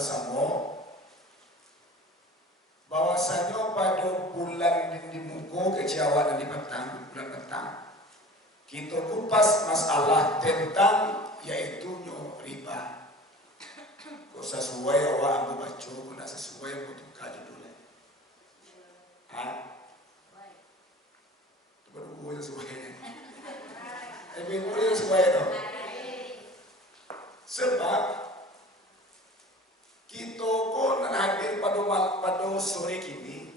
bersama bahwasanya pada bulan di muka ke Jawa dan di petang, bulan petang, kita kupas masalah tentang yaitu riba. Kok sesuai awak aku baca, kok nak sesuai aku tukar judulnya. Itu baru gue sesuai. Tapi gue sesuai dong. Sebab kita pun hadir pada sore kini,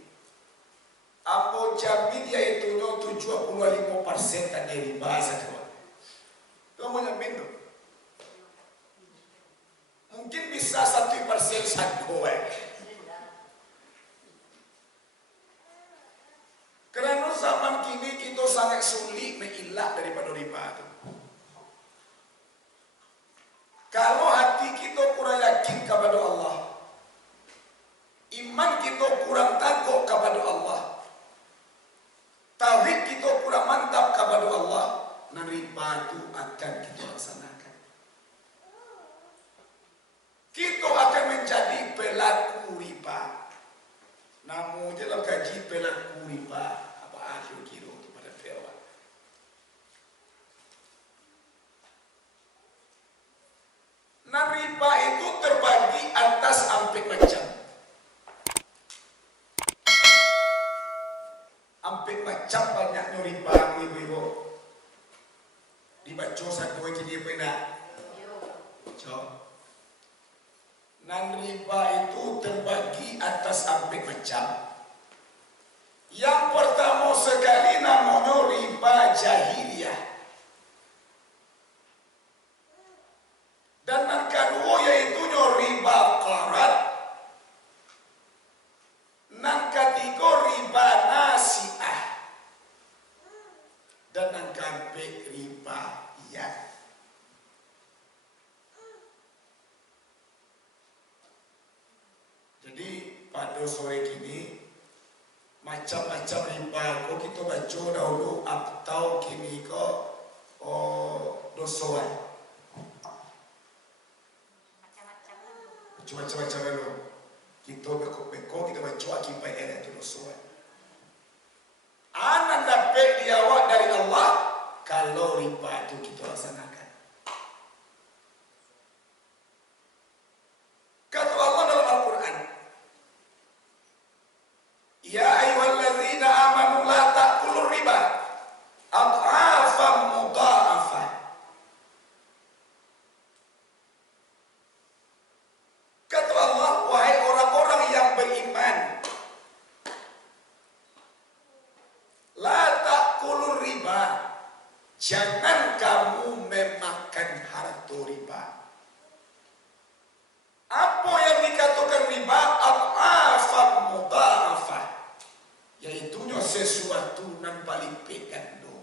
apa jamin yaitu 75% kan dari bahasa tu. Kamu jamin tu? Mungkin bisa 1% satu. Kerana zaman kini kita sangat sulit mengelak daripada riba tu. Kalau hati kita kurang yakin kepada Allah, iman kita kurang takut kepada Allah, tauhid kita kurang mantap kepada Allah, dan riba itu akan kita laksanakan. Kita akan menjadi pelaku riba. Namun dalam kaji pelaku riba, apa akhir kira itu pada firman. Nah, riba itu terbagi atas hampir macam. Hampir macam banyaknya riba ibu-ibu. Dibaca satu lagi dia pernah. Nah, riba itu terbagi atas hampir macam. Yang pertama sekali namanya riba jahiliyah. Dan yang kedua yaitu riba qarat. Yang ketiga riba nasi'ah. Dan yang keempat riba yad. Jadi pada sore kini macam-macam riba kok kita baca dahulu atau kini kok dosoan. Macam-macam dulu. Kita beko kita baca akibat era itu dosoan. Anak dapat diawak dari Allah kalau riba itu kita laksanakan. Kata Allah dalam Al-Quran, ya ayyuhalladzina amanu la ta'kulur riba adhafan mudha'afah. Kata Allah, wahai orang-orang yang beriman, la ta'kulur riba, jangan kamu memakan harta riba. Apa yang dikatakan riba? Adhafan mudha'afah, yaitu sesuatu yang paling ganda.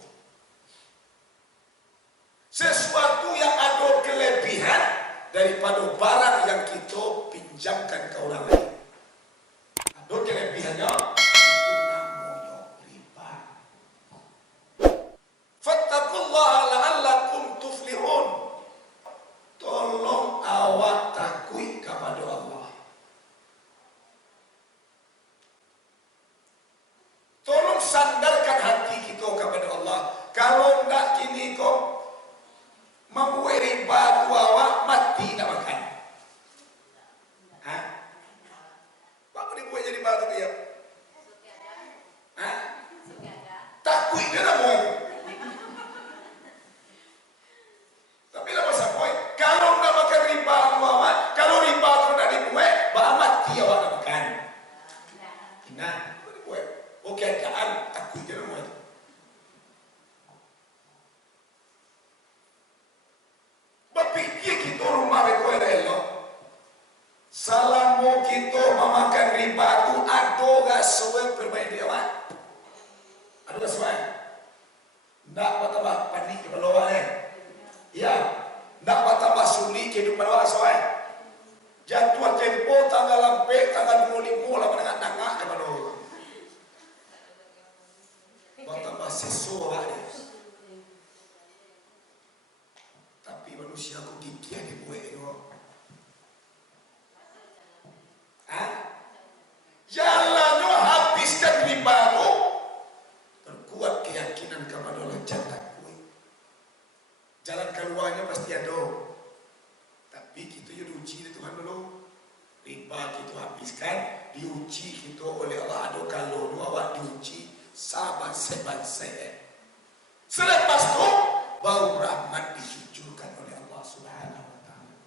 Sesuatu yang ada kelebihan daripada barang yang kita pinjamkan ke orang lain. Ada kelebihannya, itu namanya riba. Fattaqullaha la'allakum tuflihun. Tolong awak takui kepada Allah. Tolong sandarkan hati kita kepada Allah. Kalau tidak kini kok membuat riba tu awak mati nak makan. Apa dibuat jadi batu dia? Takui dia nak buat. Tapi lama sampai kalau nak makan riba tu awak, kalau riba tu nak dibuat, bah mati awak nak makan. Nah, dibuat. Okey, keadaan takui dia nak buat. Berpikir kita rumah mereka elok. Selama kita memakan riba tu ada rasuah perbaik dia awak. Ada rasuah. Nak tambah panik kepala awak ya. Nak tambah sulit kehidupan awak rasuah. Jatuh tempo tanggal lampek tanggal 25 lah menengah-tengah kepada awak. Tambah sesuah dia. Tapi manusia aku gigi yang dibuat itu. riba kita habiskan, diuji kita oleh Allah. Ada kalau awak diuji sabar seban-seban. Selepas itu baru rahmat disucurkan oleh Allah Subhanahu wa taala.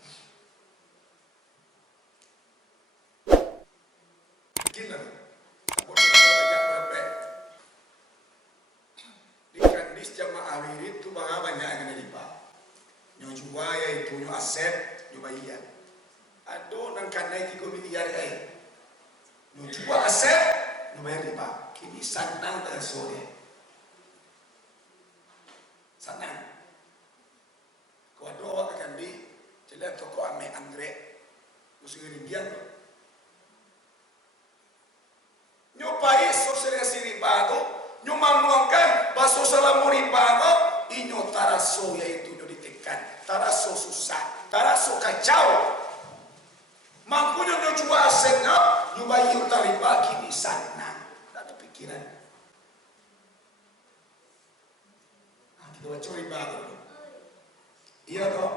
Gila. Di kandis jamaah wirid itu banyak yang riba. Nyo jual yaitu nyo aset, nyo bayar. Ado nang kanai 3 miliar ai. Nyo jual aset, nyo bayar riba. Kini sanang tak sore. Sanang. Kau ada awak akan di jelas toko ame anggrek. Musuh ringgian tu. Nyopai sosialisasi riba tu, nyomanuangkan baso salamu riba tu, inyo taraso yaitu nyo ditekan. Taraso susah, taraso kacau. Mangkunya nyo jual asetnya, nyo bayi utariba kini sanang. Tak ada pikiran. Kita baca riba dulu. Iya toh?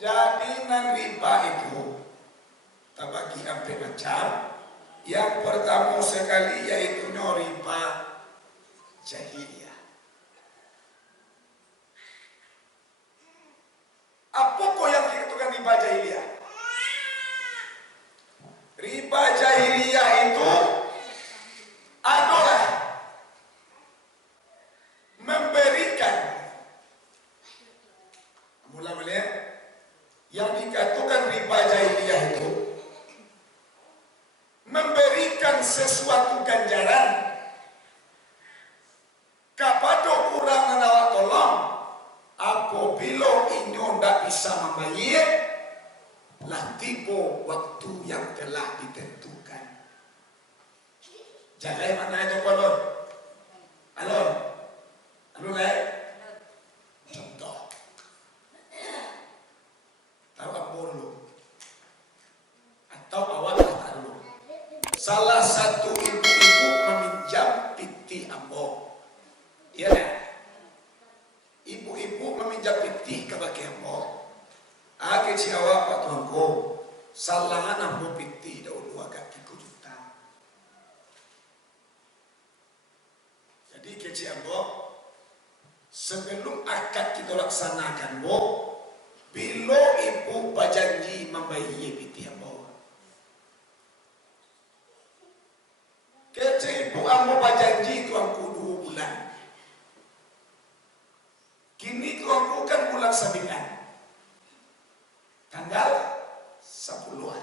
Jadi nang riba itu terbagi empat macam. Yang pertama sekali yaitu riba jahiliyah. Apa kok yang dikatakan riba jahiliyah? Riba jahiliyah itu adalah memberikan, mula melihat yang dikatakan riba jahiliyah itu memberikan sesuatu ganjaran kepada orang yang awak tolong apabila inyo tidak bisa membayar lah tiba waktu yang telah ditentukan. Jalan mana itu kolor? Alor? Alor kan? Contoh. Tahu apa dulu? Atau awak tak dulu? Salah satu ibu-ibu meminjam piti ambo. Iya kan? Ibu-ibu meminjam piti ke baki ambo. Ake ci awak pak tuanku. Salangan ambo piti dahulu agak 3 juta. Jadi keci ambo, sebelum akad kita laksanakan bo, bila ibu berjanji membayar piti ambo. Kece ibu ambo berjanji tuanku 2 bulan. Kini tuanku kan bulan 9. Tanggal 10-an.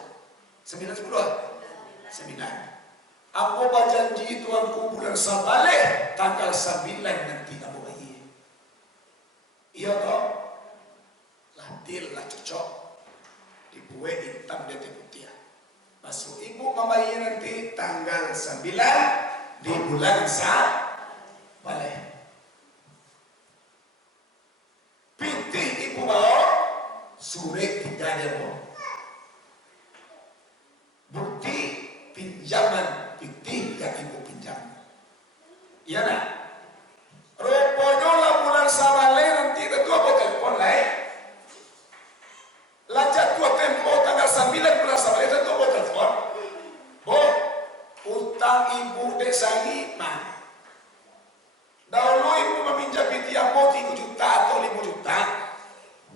9-10-an? 9. Ambo berjanji tuanku bulan Sabale tanggal 9 nanti ambo bayar. Iya toh? Latil lah cocok. Dibuat hitam dia putih. Masuk ibu membayar nanti tanggal 9 di bulan Sabale. Pitih ibu bawa surat 3 dia bawa. Bukti pinjaman pitih yang ibu pinjam. Iya nak? Rupanya lah bulan Sabale nanti tentu apa telepon lah. Lajak tua tempo tanggal 9 bulan Sabale tentu apa telepon. Bo, utang ibu desa 5. Dahulu ibu meminjam piti ambo 3 juta atau 5 juta.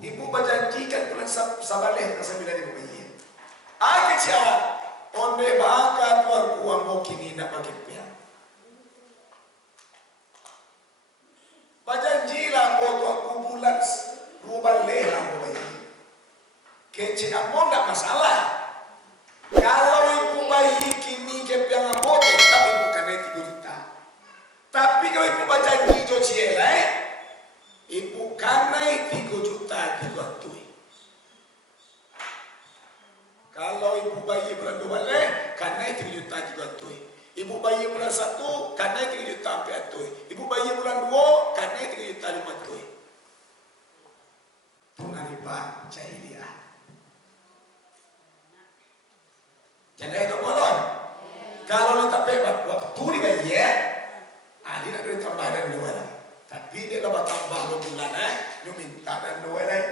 Ibu berjanjikan bulan Sabale ke 9 ibu bayar. Akhir siapa? Onde baka tuanku ambo kini nak pakai pihak. Berjanjilah ambo tuanku bulan Rubale ambo bayar. Kecil ambo tak masalah. Kalau ibu bayi kini kepiang ambo tetap ibu kena 3 juta. Tapi kalau ibu berjanji joci elai, ibu kena 3 juta di waktu. Kalau ibu bayi bulan 2 kena 3 juta di waktu. Ibu bayi bulan 1 kena 3 juta sampai atuh. Ibu bayi bulan 2 kena 3 juta 5 atuh. Tuna riba jahiliyah. Jangan itu bolon. Kalau lu tak payah waktu dibayar, dia nak duit tambah dan 2 lah. Tapi dia dapat tambah 2 bulan dia minta dan 2 lah.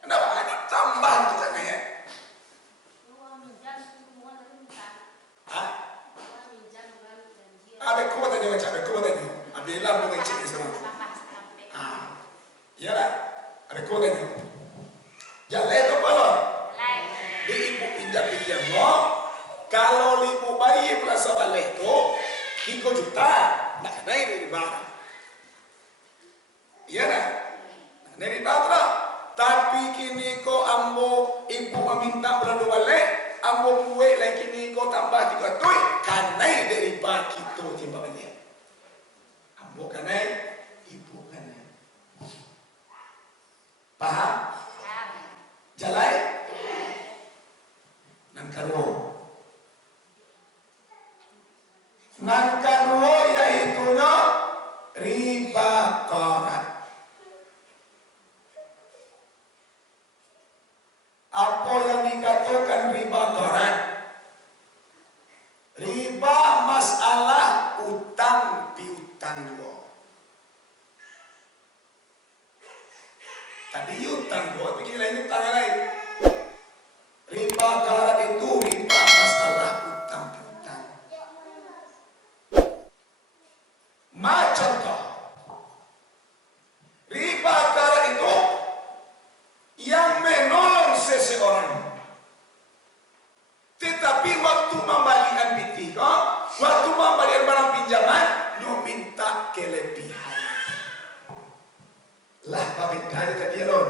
Kenapa? Jalai itu balon. Di ibu pinjam mo. Kalau ibu bayi merasa balai itu, 3 juta, nak naik dari barang. Iya dah. Dari barang. Tapi kini ko ambo ibu meminta belanja balik, ambo kue lagi kini ko tambah 3 tuh, kanai dari bar kita timbang balik. Ambo kanai, ibu kanai. Paham? Jalai? Nangkaro yaitu riba qarat. Apa yang dikatakan riba qarat? Riba masalah utang piutang lo. Tadi utang lo, begini lain utang lain. Riba qarat itu riba masalah utang piutang. Macam toh. Riba qarat itu yang menolong seseorang. Tetapi waktu membalikan bitika, waktu membalikan barang pinjaman, dia minta kelebihan. Lah pabeda tadi lor.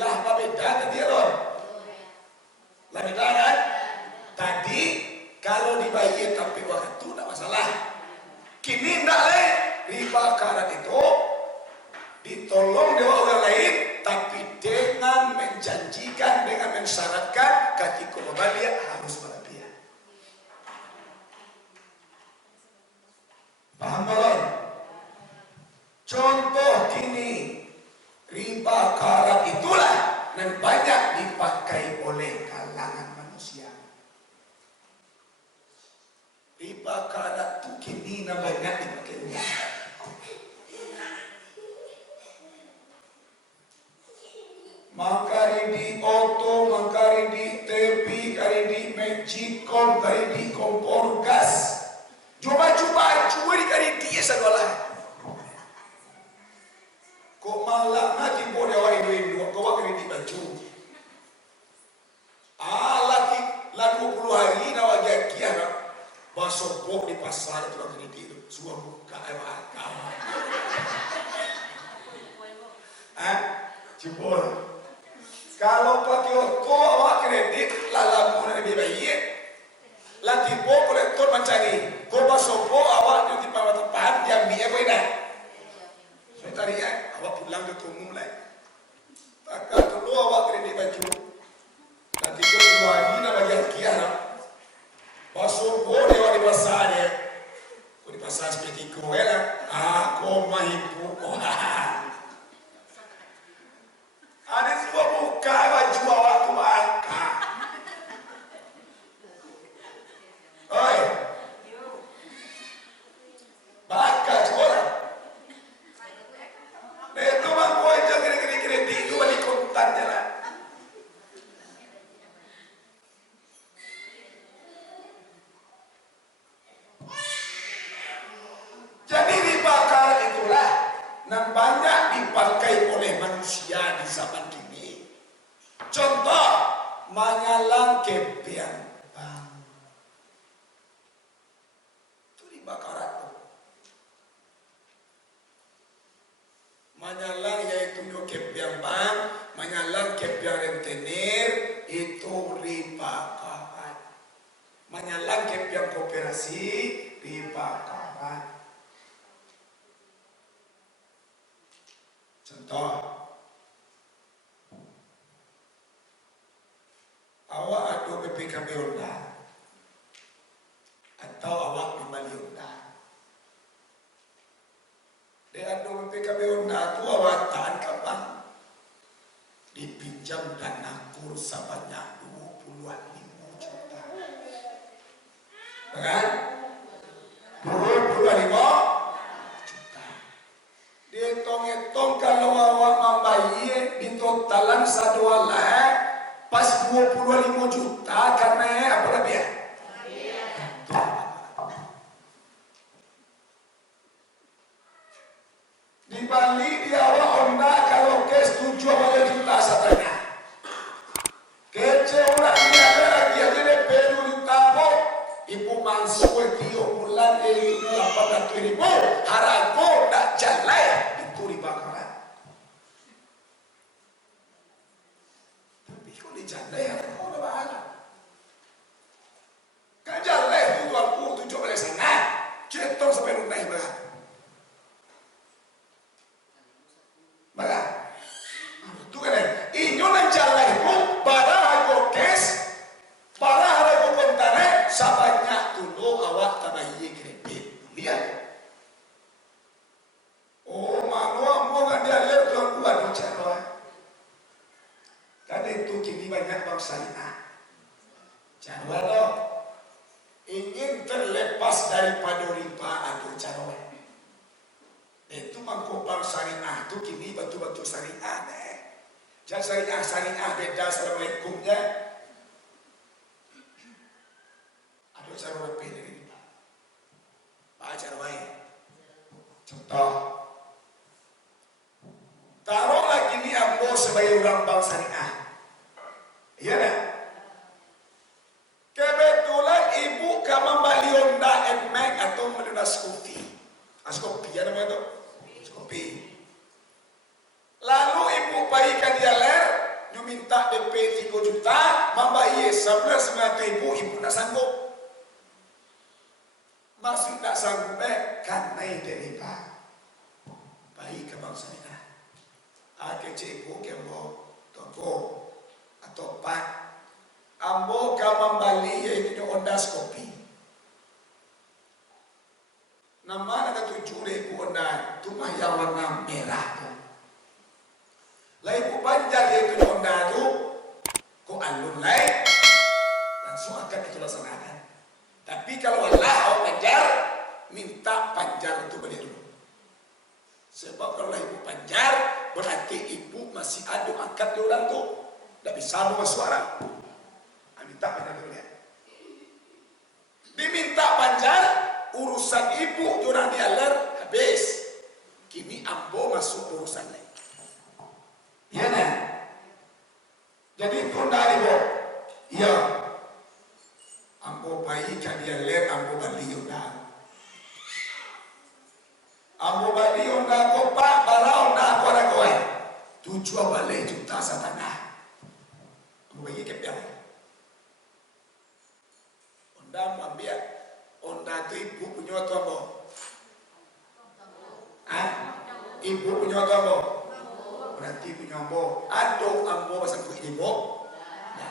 Lah pabeda tadi lor. Lah beda kan? Tadi kalau dibayar tapi waktu tidak masalah. Kini tidak lain. Riba qarat itu ditolong dewa orang lain, tapi dengan menjanjikan, dengan mensyaratkan ketika membayar harus berlebihan. Paham belum? Contoh kini riba qarat itulah yang banyak dipakai oleh kalangan manusia. Riba qarat itu kini banyak dipakai oleh makari di auto, makari di tepi, kari di magicom, kari di kompor gas. Coba-coba cuci kari dia sekolah. Kok malah nanti boleh orang Indo, kau kari di baju. Laki lah 20 hari nak wajah kiara, basopok di pasar itu lagi di suah buka kawan. Jempol. Kalau pakai auto awak kredit lalu lebih baik. Lanti po kolektor mencari. Kau basopo awak di tempat tepat yang biar beda. Saya tadi awak pulang ke umum lah. Takkan dulu awak kredit baju. Nanti kau dua hari nak bagian kiara. Basopo dewa di pasar dia. Kau di pasar seperti kau lah. Kau mahipu kau. Ada sebuah buka baju awak tu makan. Oi, bakal sekolah. Itu bang kau aja kira-kira di itu balik kontan jalan. Jadi riba qarat itulah yang banyak dipakai oleh manusia di zaman kini. Contoh, menyalang kepian bank. Itu riba qarat. Menyalang yaitu kepian bank, menyalang kepian rentenir, itu riba qarat. Menyalang kepian koperasi, riba qarat. Contoh, awak ada BPKB Honda atau awak kembali Honda. Dia ada BPKB Honda itu awak tahan kapan? Dipinjam dana kur sebanyak 25 juta. Kan? 25 dihitung-hitung kalau awak membayar di totalan satu lah pas 25 juta karena apa lebih ya? Di Bali di awak Honda kalau kes 7 Di jalan yang kau dah bahagia. Kan jalan tu tuanku tujuh balik sana. Cetor sampai rumah yang berat. Maka, tu kan? Inyo nang jalan itu barang aku kes, barang aku kontane, sabanyak dulu awak tabayi kredit. Lihat. Oh, manuak mau kan dia lihat tuanku aduh cakap. Kan itu kini banyak bang syariah. Jangan lo ingin terlepas daripada riba atau caroi. Itu mangkuk bang syariah tu kini betul-betul syariah deh. Jangan syariah beda assalamualaikumnya. Aduh cara lebih dari riba. Apa caroi? Contoh. Taruhlah kini ambo sebagai orang bang syariah. Iya tak? Kebetulan ibu kamu beli Honda NMAX atau Honda Scoopy. Scoopy ya namanya tu? Scoopy. Lalu ibu bayikan dia ler, dia minta DP 3 juta, membayar 11 ibu nak sanggup. Maksud tak sanggup karena ini riba. Bayi ke bangsa ini. Ada ibu kembo, toko atau pak. Ambo kamu beli yaitu Honda Scoopy. Nama nak tujuh ibu Honda tu mah yang warna merah tu. Lah ibu panjang yaitu Honda tu, ko alun lain langsung akan kita laksanakan. Tapi kalau Allah mau panjar, minta panjar itu balik dulu. Sebab kalau ibu panjar, berarti ibu masih ada angkat di orang tu, tak bisa rumah suara. Minta panjar dulu ya. Diminta panjar, urusan ibu orang dialer habis. Kini ambo masuk urusan lain. Ya kan? Jadi Honda ibu, ya. Ambo bayi kan dia ler, ambo bali Honda. Ambo bali Honda kopak, bala Honda aku ada kowe. 7 juta setengah. Ambo bayi kepiang. Honda ambil, Honda tu ibu punya tu ambo. Ibu punya tu ambo. Berarti punya ambo. Aduh ambo pasal punya ibu. Ya.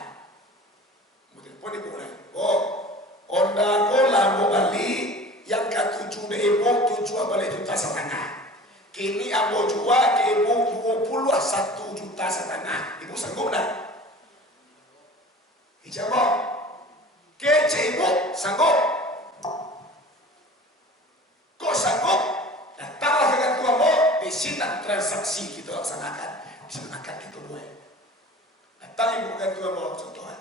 Ambo telepon ibu lah. Oh, Honda ko lambo bali yang ke 7 ibu 7 juta setengah. Kini ambo jual ke ibu 21 juta setengah. Ibu sanggup tak? Ijabah. Kece ibu sanggup. Kau sanggup? Datanglah ke kantor ambo. Di sini transaksi kita laksanakan. Laksanakan kita buat. Datang ibu ke kantor ambo contohnya.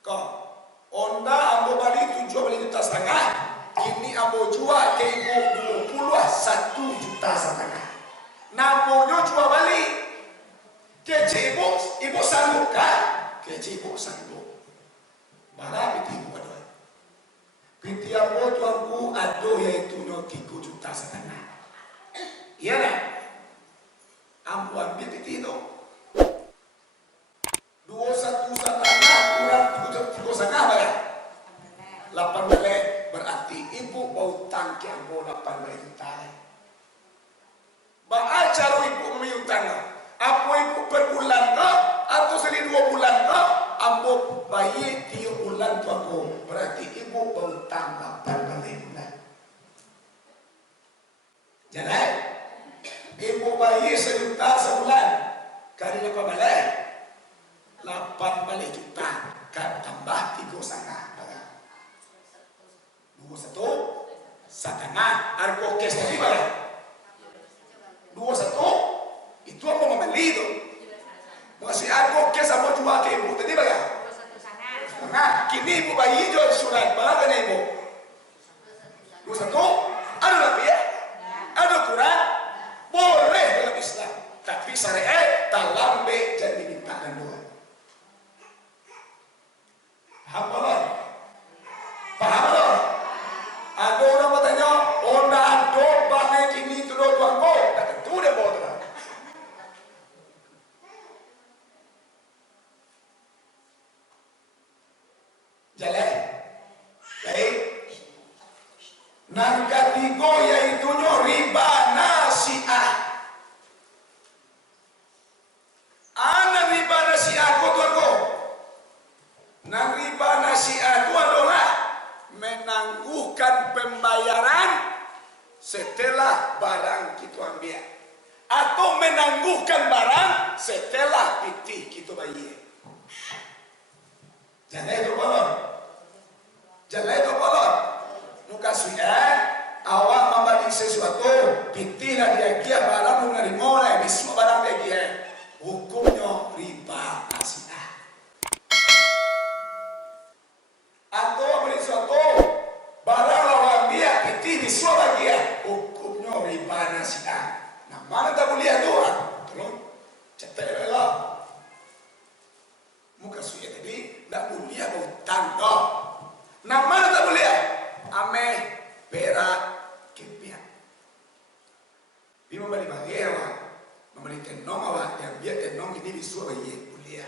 Kau, Honda ambo bali 7 juta setengah. Kini ambo jual ke ibu 21 juta setengah. Namanya jual bali. Kece ibu sanggup kan? Kece ibu sanggup. Mana piti ibu ada? Piti ambo tuanku ada yaitu 3 juta setengah. Iya kan? Ambo ambil piti itu. 21 setengah kurang 3 setengah bayar 8 berarti ibu mau tangki ambo 8 juta. Baca cara ibu mengutang apa ibu per bulan ke atau sekali 2 bulan ke ambo bayi 3 bulan tu ambo berarti ibu mau utang 8 bulan. Jadi ibu bayi 1 juta sebulan kali berapa balik? 8 juta kan tambah 3 setengah. 2 setengah harga cash tadi berapa? 2 itu apa membeli itu? Masih harga cash apa jual ke ibu tadi berapa? 2 setengah. Kini ibu bayi jual surat berapa nih ibu? 2 ada lebih ya? Ada kurang? Boleh dalam Islam. Tapi syariat tak lambe jadi minta dan doa. Paham belum? Paham belum? Ada orang bertanya, Honda ada banyak ini tu tuan ko, tak tentu dia bawa. setelah piti kita bayi. Jangan itu bolon. Jangan itu bolon. Muka suya awak membagi sesuatu piti lah dia kia barang menerima lah bisu barang dia kia. Hukumnya riba nasiah. Atau beli sesuatu barang lawan dia piti bisu bagi dia. Hukumnya riba nasiah. Nah mana tak boleh tuan? Tolong cepat lah. Muka suya tadi tak boleh berhutang dah. Nah mana tak boleh? Ame perak kepiak. Dia membeli bagai awak, membeli tenong awak yang dia tenong ini bisu bayi boleh.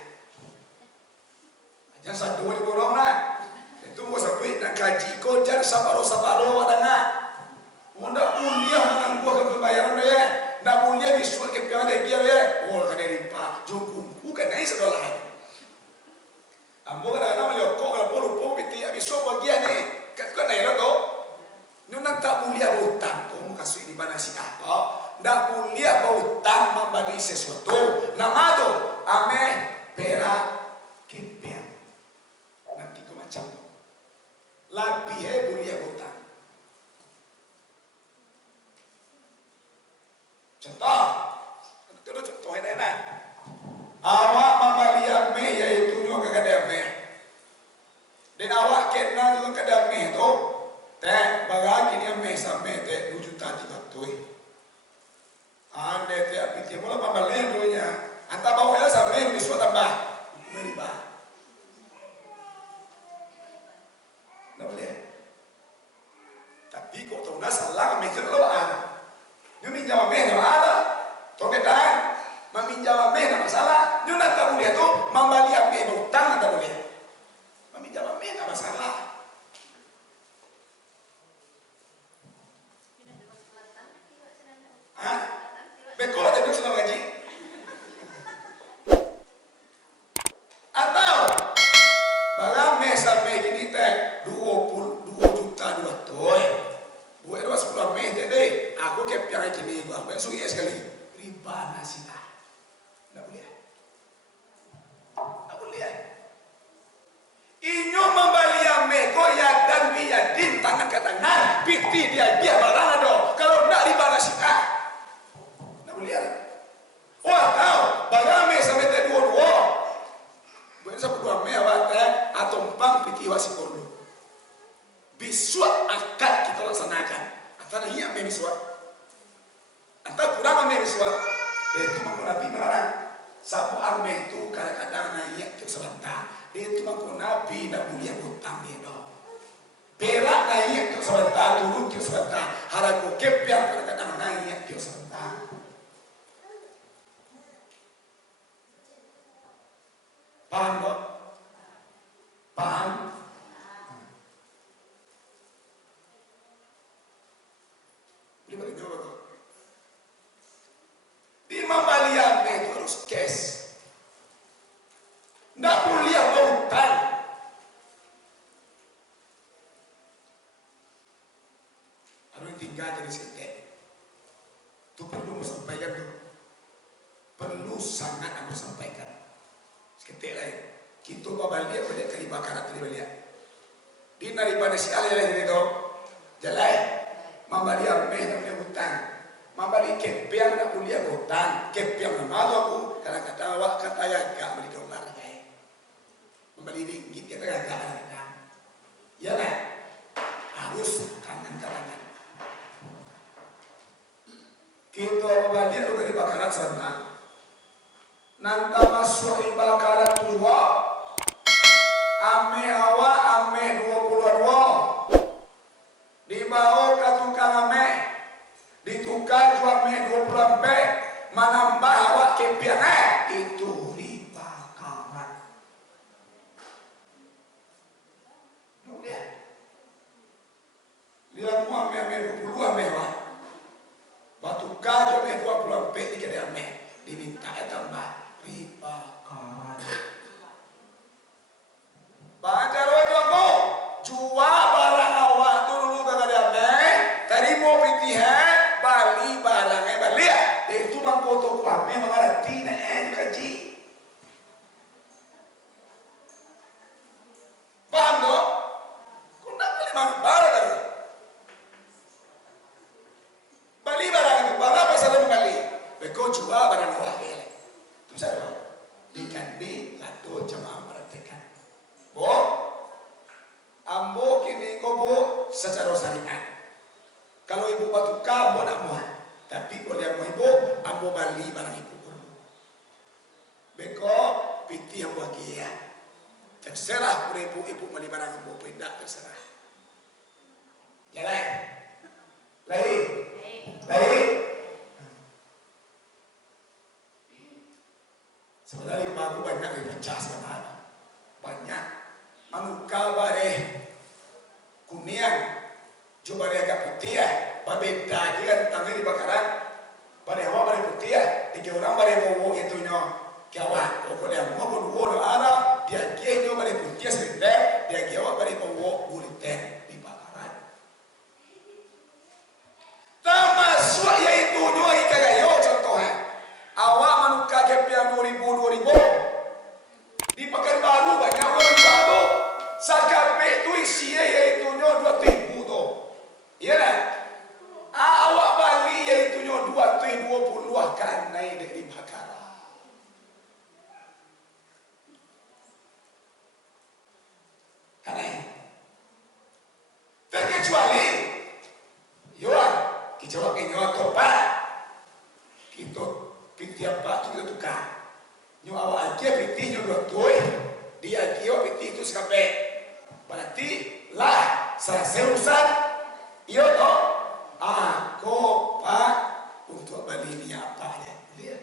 Jangan satu di borong lah. Itu mau sampai nak kaji kau jangan sabaro ada nak. Mudah mulia dengan gua kebayaran dia. Nak mulia bisu kepiak dia dia. Oh kan dari pak jungku kan ini sedolah. Ambo kan nama dia kau kalau polu piti bisu bagian ni. Kan naik tu. Nunang tak mulia berhutang tu muka suyi di mana si apa? Tak mulia berhutang membagi sesuatu. Nama tu ame perak kepiak. Nanti tu macam tu. Lebih mulia berhutang. Contoh, itu contoh ini nak. Awak membagi ame iaitu nyoga kada ame. Dan awak kena tu kada ame tu. Teh bagagi ni ame sampai teh 2 juta 300. Ande teh api teh bola pambalen dunya. Anta bawa ya sampai ni suatu tambah. Meriba. Tak boleh. Tapi kau tahu nak salah mikir lo ada. Ni minjam ame nak ada. Toketan meminjam ame nak masalah. Ni nak tak boleh tu membali ame berhutang tak boleh. Meminjam ame nak masalah. Betul ada sudah gaji. Atau bagai sampai kini teh 22 juta 200. Buat 10 mes deh. Aku kepiang kini gua besok ya sekali. Riba nasiah. Tak boleh. Tak boleh. Inyo membali ame ko ya dan biya din tangan ke tangan. Piti dia barang ada. Kalau nak riba nasiah. Lihat, wah tahu, bagame sampai tadi dua, bukan sampai 2 Mei awak atau empang piti wasi kordo. Bisuat akad kita laksanakan. Antara iya ame bisuat, antara kurang ame bisuat. Itu nabi melarang. Sapu ame itu kadang-kadang naik ke sebentar. Itu nabi nak mulia hutang dia dong. Perak naik ke sebentar, turun ke sebentar. Haraku kepiang kadang-kadang naik ke sebentar. Paham tak? Paham? Ini balik jawab tak? Di membalian itu harus cash. Tidak boleh berhutang. Ada yang tinggal jadi seketik. Itu perlu sampaikan tu. Perlu sangat aku sampaikan. Ketik lain, kita bawa balik pada kali bakaran tadi balik. Di daripada sekali lain jadi tu, jalan, membeli apa nak punya hutang, membeli kepiang nak kuliah hutang, kepiang nak malu aku, kalau kata awak kata ya gak beli dolar lagi, membeli ringgit kita gak ada, ya lah, harus tangan. Kita bawa balik dari bakaran sana. Nanta masuk riba karat dua ame awa ame 22 dibawa ke tukang ame ditukar ke ame 24 menambah awak kepiang itu riba karat. Lihat mu ame 20 ame awak batu kajo ame 24 dikira ame diminta tambah riba karat. dikandi lado jemaah praktekan. Bu, ambo kini ko bu secara syariat. Kalau ibu batu kamu nak muat, tapi kalau dia mau ibu, ambo bali barang ibu. Beko piti yang bahagia. Terserah ibu bali barang ambo pindah terserah. Jalan, lagi. Sebenarnya aku banyak yang pecah sebenarnya. Banyak. Manukal bare kuningan, coba bare agak putih ya. Babeda kan tangan di bakaran. Bare hawa bare putih ya. Tiga orang bare bawa itu nyo kawan. Pokok dia mau bawa no ada dia kaya nyo bare putih sebentar. Dia kaya bare bawa buliten di bakaran. Termasuk yaitu nyo ikagayo contohnya. Awak manukah kepian 2000 di Pekanbaru banyak orang baru sakape tu isinya yaitu nyo 2000 tu iya kan awak Bali yaitu nyo 2020 akan naik dari Bakara karena terkecuali yuan kicawak kenyo topat kita pitiap batu kita tukar nyo awak aja piti nyo dua tuai dia kio piti itu sekape berarti lah selesai urusan iyo toh aku pak untuk Bali ini apa ya lihat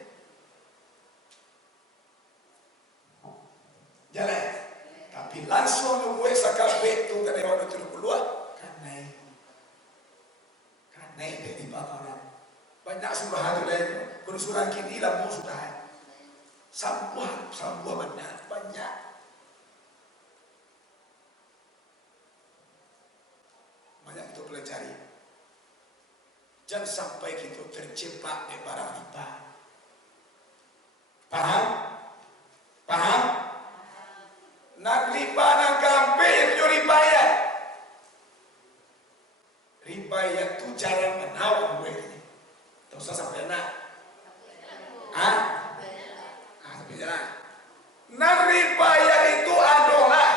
jalan tapi langsung gue sekape itu kan yang udah keluar karena dari bakaran banyak sembahan lain perusuhan kini lampu sudah sampah banyak itu pelajari jangan sampai kita terjebak di barang riba paham nak riba nak kampe itu riba ya tu jarang menawar gue terus sampai nak tapi jalan nah riba itu adalah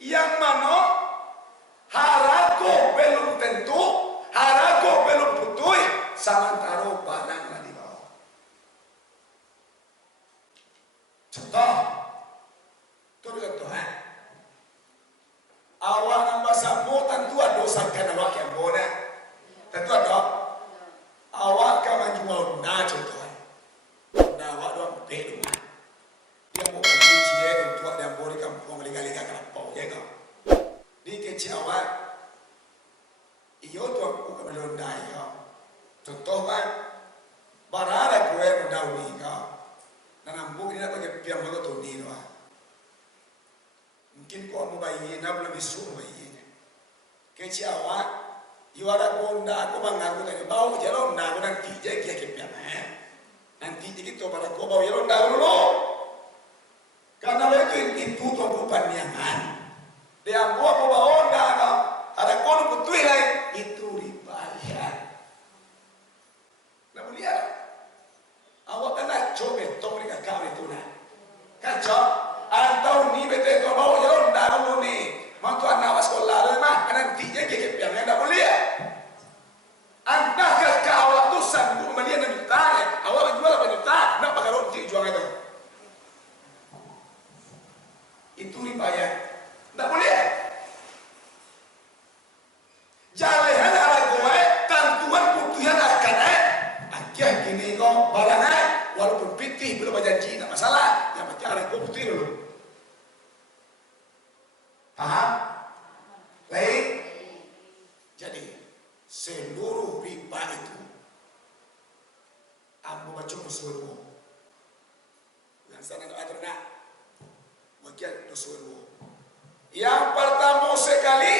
yang mana harago belum tentu harago belum putui sementara barang di bawah contoh Tuhan awak nambah sampo tentu ada dosa kan awak yang bodoh tentu ada awak kaman jual contoh awak doang rumah dia mau beli cie untuk dia boleh kampung liga-liga kampung ya kau di kecil awak iyo tu aku kemelondai kau contoh kan barada kue mendawi kau dan ambuk ini pakai piang bagai tu ni doa mungkin kau mau bayi nak belum bisu bayi kecil awak iyo ada konda aku bangaku tadi bau jalan nak nanti je kia kepiang nanti kita pada kau bawa jalan dahulu karena itu tumpukan niangan dia bawa onda ada kono putui lain itu riba ya nak boleh awak kena coba tong mereka kau itu nak kacau atau ni betul kau bawa jalan dahulu ni mantu anak sekolah mah nanti je kita yang tak boleh anda ke awak tu sanggup melihat nak juta awak jual apa juta nak pakai roti jual itu riba ya tak boleh jalehan ala gue tentuan putuhan akan akhir gini kok barangnya walaupun pitih belum berjanji tak masalah yang penting ala gue putih dulu paham? Baik jadi seluruh riba itu ambo baca musuhmu yang sana ada nak bagian musuhmu yang pertama sekali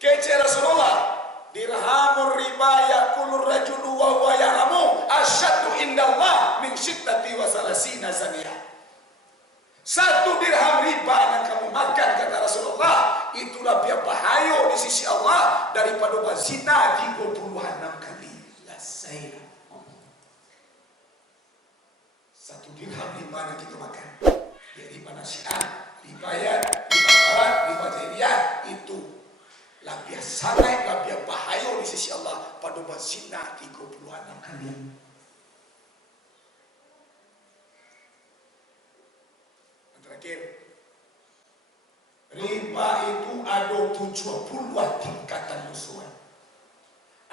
kece Rasulullah dirhamur riba yakulur rajulu wa huwa ya'lamu asyaddu indallah min syiddati wa salasina zaniyah satu dirham riba yang kamu makan kata Rasulullah itulah lebih bahaya di sisi Allah daripada berzina 36 kali. Selesai. 1 dirham di mana kita makan. Jadi nasihat, dibayar, dibayaran, dibayar itu lebih sangat lebih bahaya di sisi Allah pada berzina 36 kali. Terakhir, riba itu ada 70 tingkatan dosa.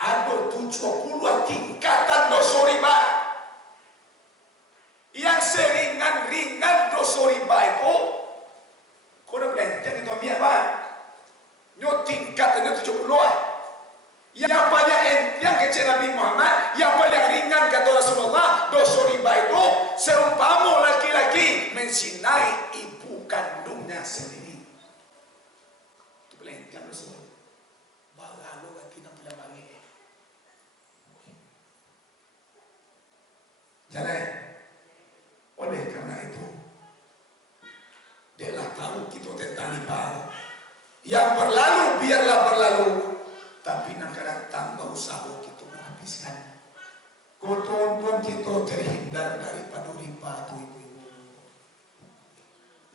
Ada 70 tingkatan dosa riba. Yang seringan-ringan dosa riba itu, kau dah belanja itu biar apa? Nyo tingkatannya 70. Yang paling yang kecil Nabi Muhammad, yang paling ringan kata Rasulullah, dosa riba itu seumpama laki-laki menzinai ibu kandungnya sendiri. Itu belanja dosa. Bawa lo lagi nak pulang balik. Jangan. Oleh karena itu, dia tahu kita tentang riba. Yang berlalu biarlah berlalu, tapi nak datang tak usah kita menghabiskan. Kotoran kita terhindar daripada riba tu ibu-ibu.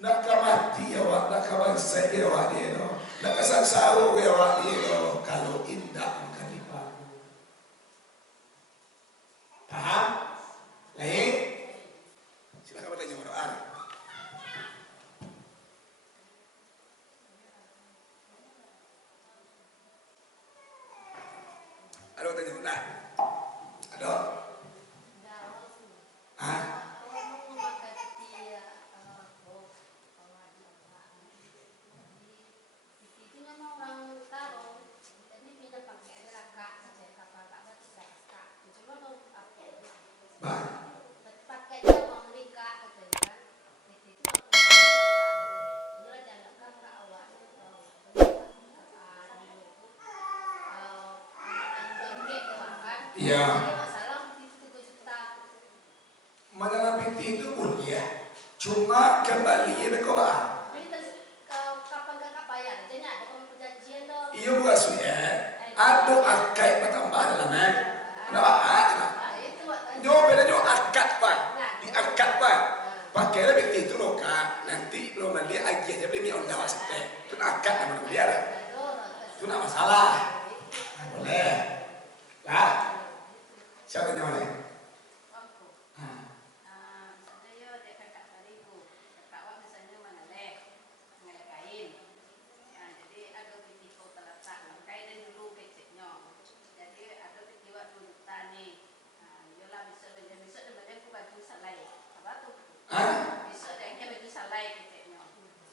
Nak mati awak, nak bangsa awak dia, nak kesangsara awak dia kalau indah bukan riba. Faham? Lain? Silakan bertanya Quran. Ada tanya Quran? Ada? Hah? Ya. Masalah PT itu boleh, cuma kembali ke Quran. Iya bukan suya. Ada akad bertambah dalam kenapa? Nyo beda nyo akad pak, di akad pak. Pakai PT itu loh kak. Nanti lo mandi aja aja beli orang wasite. Itu akad nama dia. Itu nak masalah. Boleh. Lah. Siapa yang boleh?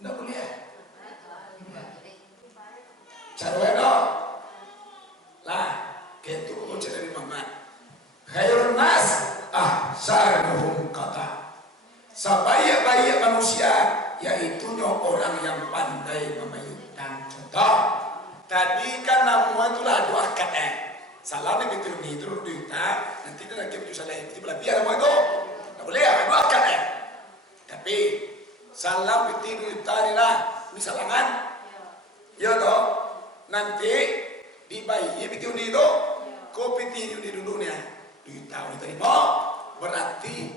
Tidak boleh. Carweno. Lah, itu ucap dari Muhammad. Khairun nas ahsanuhum kata. Sebaik-baik manusia yaitu orang yang pandai memainkan contoh. Tadi kan nama itulah dua akad salah ni betul ni terus duita nanti dia lagi betul salah itu lebih ada nama itu. Tak boleh dua akad Tapi salam betul duita ni lah misalkan. Ya toh nanti dibayar betul ni tu kopi ni dulu ni. Duita ni terima berarti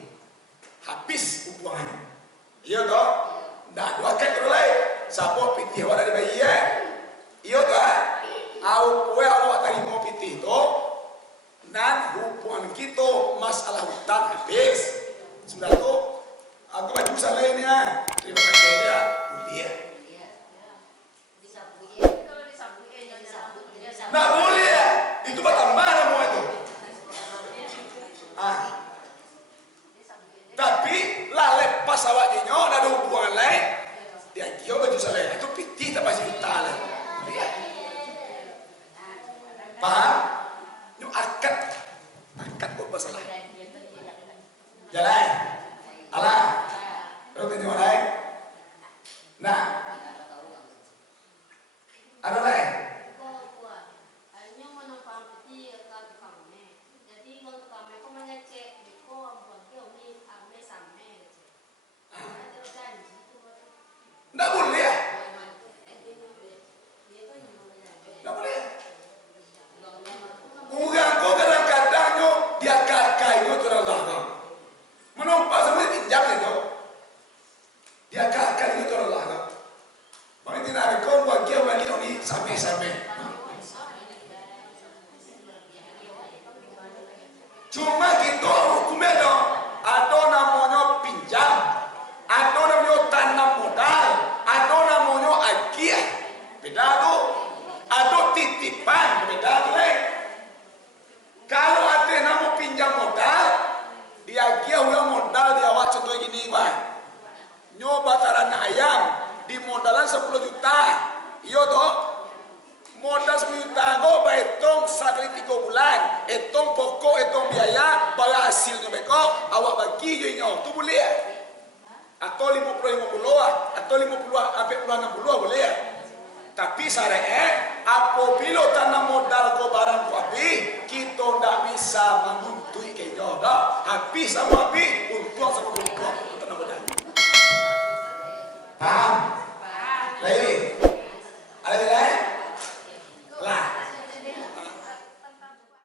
habis hubungan. Iya toh? Dah dua akad terus lain. Siapa piti awak dari bayi Iya toh? Au kue awak terima piti itu dan hubungan kita masalah hutan habis. Sudah tu aku baju salah ini terima kasih dia. Boleh. Nah boleh itu bertambah nama itu. Tapi lah lepas awak dia ada hubungan lain dia kira baju salah itu piti tak pasti utara paham? Itu akad buat masalah jalan alah terus tanya orang lain nah ada lain tidak boleh tidak boleh orang kau kadang-kadang dia kakak itu adalah menumpas sama bagi nyo, itu boleh ya. Atau 50 atau 50 sampai 60 boleh ya. Tapi syariat apabila tanam modal ko barang ko habis, kita tidak bisa menuntut kenyo dah. Habis sama habis, untung sama